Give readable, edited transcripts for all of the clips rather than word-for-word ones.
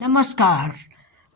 नमस्कार।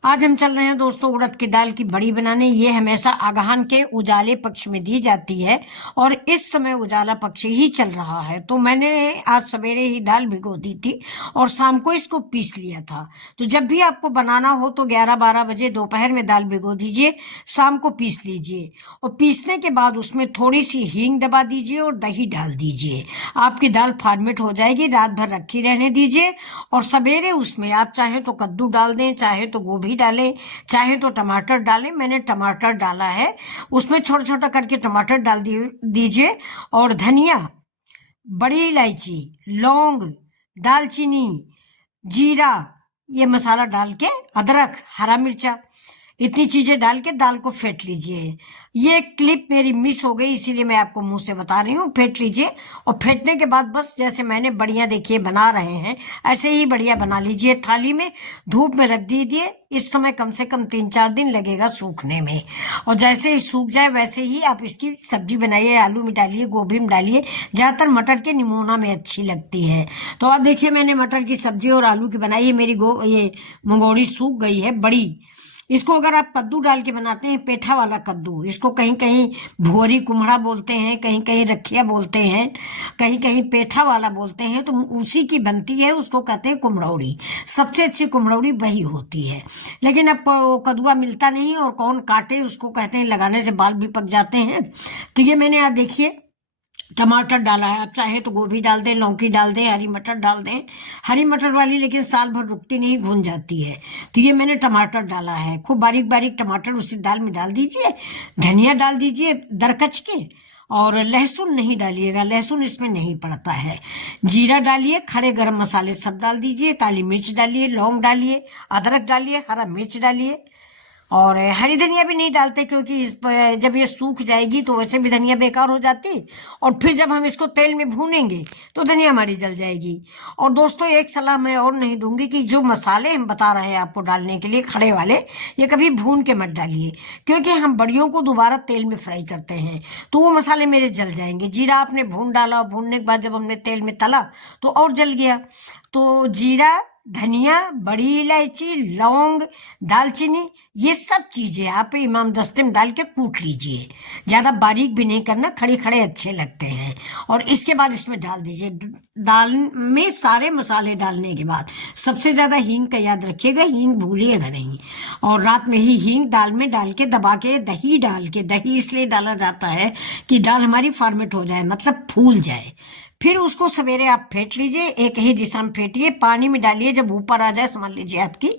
आज हम चल रहे हैं दोस्तों उड़द की दाल की बड़ी बनाने। ये हमेशा आगहन के उजाले पक्ष में दी जाती है और इस समय उजाला पक्ष ही चल रहा है। तो मैंने आज सवेरे ही दाल भिगो दी थी और शाम को इसको पीस लिया था। तो जब भी आपको बनाना हो तो 11-12 बजे दोपहर में दाल भिगो दीजिए, शाम को पीस लीजिए और पीसने के बाद उसमें थोड़ी सी हींग दबा दीजिए और दही डाल दीजिए। आपकी दाल फॉर्मेट हो जाएगी। रात भर रखी रहने दीजिए और सवेरे उसमें आप चाहे तो कद्दू डाल दें, चाहे तो गोभी डालें, चाहे तो टमाटर डालें। मैंने टमाटर डाला है, उसमें छोटा छोटा करके टमाटर डाल दीजिए और धनिया, बड़ी इलायची, लौंग, दालचीनी, जीरा, ये मसाला डाल के, अदरक, हरा मिर्चा, इतनी चीजें डाल के दाल को फेंट लीजिए। ये क्लिप मेरी मिस हो गई इसीलिए मैं आपको मुंह से बता रही हूँ। फेंट लीजिए और फेंटने के बाद बस जैसे मैंने बढ़िया देखिए बना रहे हैं ऐसे ही बढ़िया बना लीजिए। थाली में धूप में रख दीजिए। इस समय कम से कम 3-4 दिन लगेगा सूखने में और जैसे ही सूख जाए वैसे ही आप इसकी सब्जी बनाइए। आलू में डालिए, गोभी में डालिए, ज्यादातर मटर के निमोना में अच्छी लगती है। तो आप देखिए मैंने मटर की सब्जी और आलू की बनाई है। मेरी ये मंगोड़ी सूख गई है बड़ी। इसको अगर आप कद्दू डाल के बनाते हैं, पेठा वाला कद्दू, इसको कहीं कहीं भुअरी कुम्हड़ा बोलते हैं, कहीं कहीं रखिया बोलते हैं, कहीं कहीं पेठा वाला बोलते हैं, तो उसी की बनती है, उसको कहते हैं कुम्हड़ौड़ी। सबसे अच्छी कुम्हड़ौड़ी वही होती है। लेकिन अब कद्दुआ मिलता नहीं और कौन काटे, उसको कहते हैं लगाने से बाल भी पक जाते हैं। तो ये मैंने आज देखिए टमाटर डाला है। आप चाहे तो गोभी डाल दें, लौकी डाल दें, हरी मटर डाल दें। हरी मटर वाली लेकिन साल भर रुकती नहीं, घुन जाती है। तो ये मैंने टमाटर डाला है, खूब बारीक बारीक टमाटर उसी दाल में डाल दीजिए। धनिया डाल दीजिए दरकच के और लहसुन नहीं डालिएगा, लहसुन इसमें नहीं पड़ता है। जीरा डालिए, खड़े गरम मसाले सब डाल दीजिए, काली मिर्च डालिए, लौंग डालिए, अदरक डालिए, हरा मिर्च डालिए और हरी धनिया भी नहीं डालते क्योंकि जब ये सूख जाएगी तो वैसे भी धनिया बेकार हो जाती और फिर जब हम इसको तेल में भूनेंगे तो धनिया हमारी जल जाएगी। और दोस्तों एक सलाह मैं और नहीं दूंगी कि जो मसाले हम बता रहे हैं आपको डालने के लिए खड़े वाले, ये कभी भून के मत डालिए क्योंकि हम बड़ियों को दोबारा तेल में फ्राई करते हैं तो वो मसाले मेरे जल जाएंगे। जीरा आपने भून डाला, भूनने के बाद जब हमने तेल में तला तो और जल गया। तो जीरा, धनिया, बड़ी इलायची, लौंग, दालचीनी, ये सब चीजें आप इमाम दस्ते में डाल के कूट लीजिए। ज्यादा बारीक भी नहीं करना, खड़े खड़े अच्छे लगते हैं। और इसके बाद इसमें डाल दीजिए। दाल में सारे मसाले डालने के बाद सबसे ज्यादा हींग का याद रखिएगा, हींग भूलिएगा नहीं। और रात में ही हींग दाल में डाल के दबा के दही डाल के, दही इसलिए डाला जाता है कि दाल हमारी फॉर्मेट हो जाए, मतलब फूल जाए। फिर उसको सवेरे आप फेंट लीजिए, एक ही दिशा में फेंटिए, पानी में डालिए, जब ऊपर आ जाए समझ लीजिए आपकी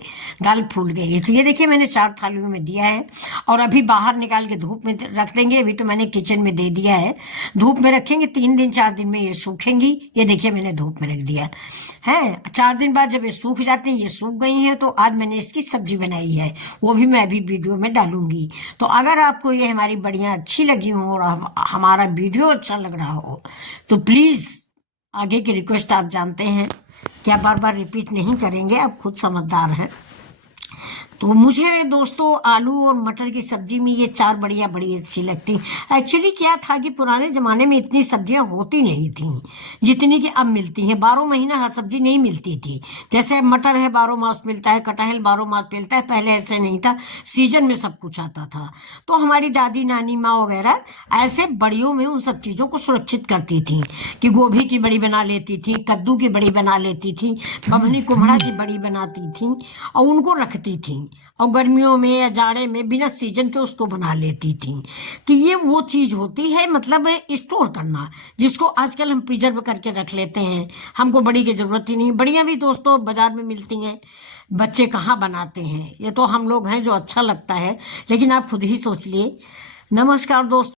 दाल फूल गई है। तो ये देखिए मैंने 4 थालियों में दिया है और अभी बाहर निकाल के धूप में रख देंगे। अभी तो मैंने किचन में दे दिया है, धूप में रखेंगे, 3 दिन 4 दिन में ये सूखेंगी। ये देखिए मैंने धूप में रख दिया है। 4 दिन बाद जब ये सूख जाती हैं, ये सूख गई हैं, तो आज मैंने इसकी सब्जी बनाई है, वो भी मैं अभी वीडियो में डालूंगी। तो अगर आपको ये हमारी बढ़िया अच्छी लगी हो और हमारा वीडियो अच्छा लग रहा हो तो प्लीज आगे की रिक्वेस्ट आप जानते हैं, क्या बार बार रिपीट नहीं करेंगे, आप खुद समझदार हैं। तो मुझे दोस्तों आलू और मटर की सब्जी में ये 4 बढ़िया बड़ी अच्छी लगती। एक्चुअली क्या था कि पुराने जमाने में इतनी सब्जियां होती नहीं थी जितनी कि अब मिलती हैं। 12 महीना हर सब्जी नहीं मिलती थी। जैसे मटर है 12 मास मिलता है, कटहल 12 मास मिलता है, पहले ऐसे नहीं था, सीजन में सब कुछ आता था। तो हमारी दादी नानी माँ वगैरह ऐसे बड़ियों में उन सब चीजों को सुरक्षित करती थी कि गोभी की बड़ी बना लेती थी, कद्दू की बड़ी बना लेती थी, बभनी कुम्हड़ा की बड़ी बनाती थी और उनको रखती थी और गर्मियों में या जाड़े में बिना सीजन के उसको बना लेती थी। तो ये वो चीज होती है, मतलब स्टोर करना, जिसको आजकल हम प्रिजर्व करके रख लेते हैं। हमको बड़ी की जरूरत ही नहीं। बड़ियां भी दोस्तों बाजार में मिलती हैं, बच्चे कहाँ बनाते हैं, ये तो हम लोग हैं जो अच्छा लगता है, लेकिन आप खुद ही सोच लिए। नमस्कार दोस्तों।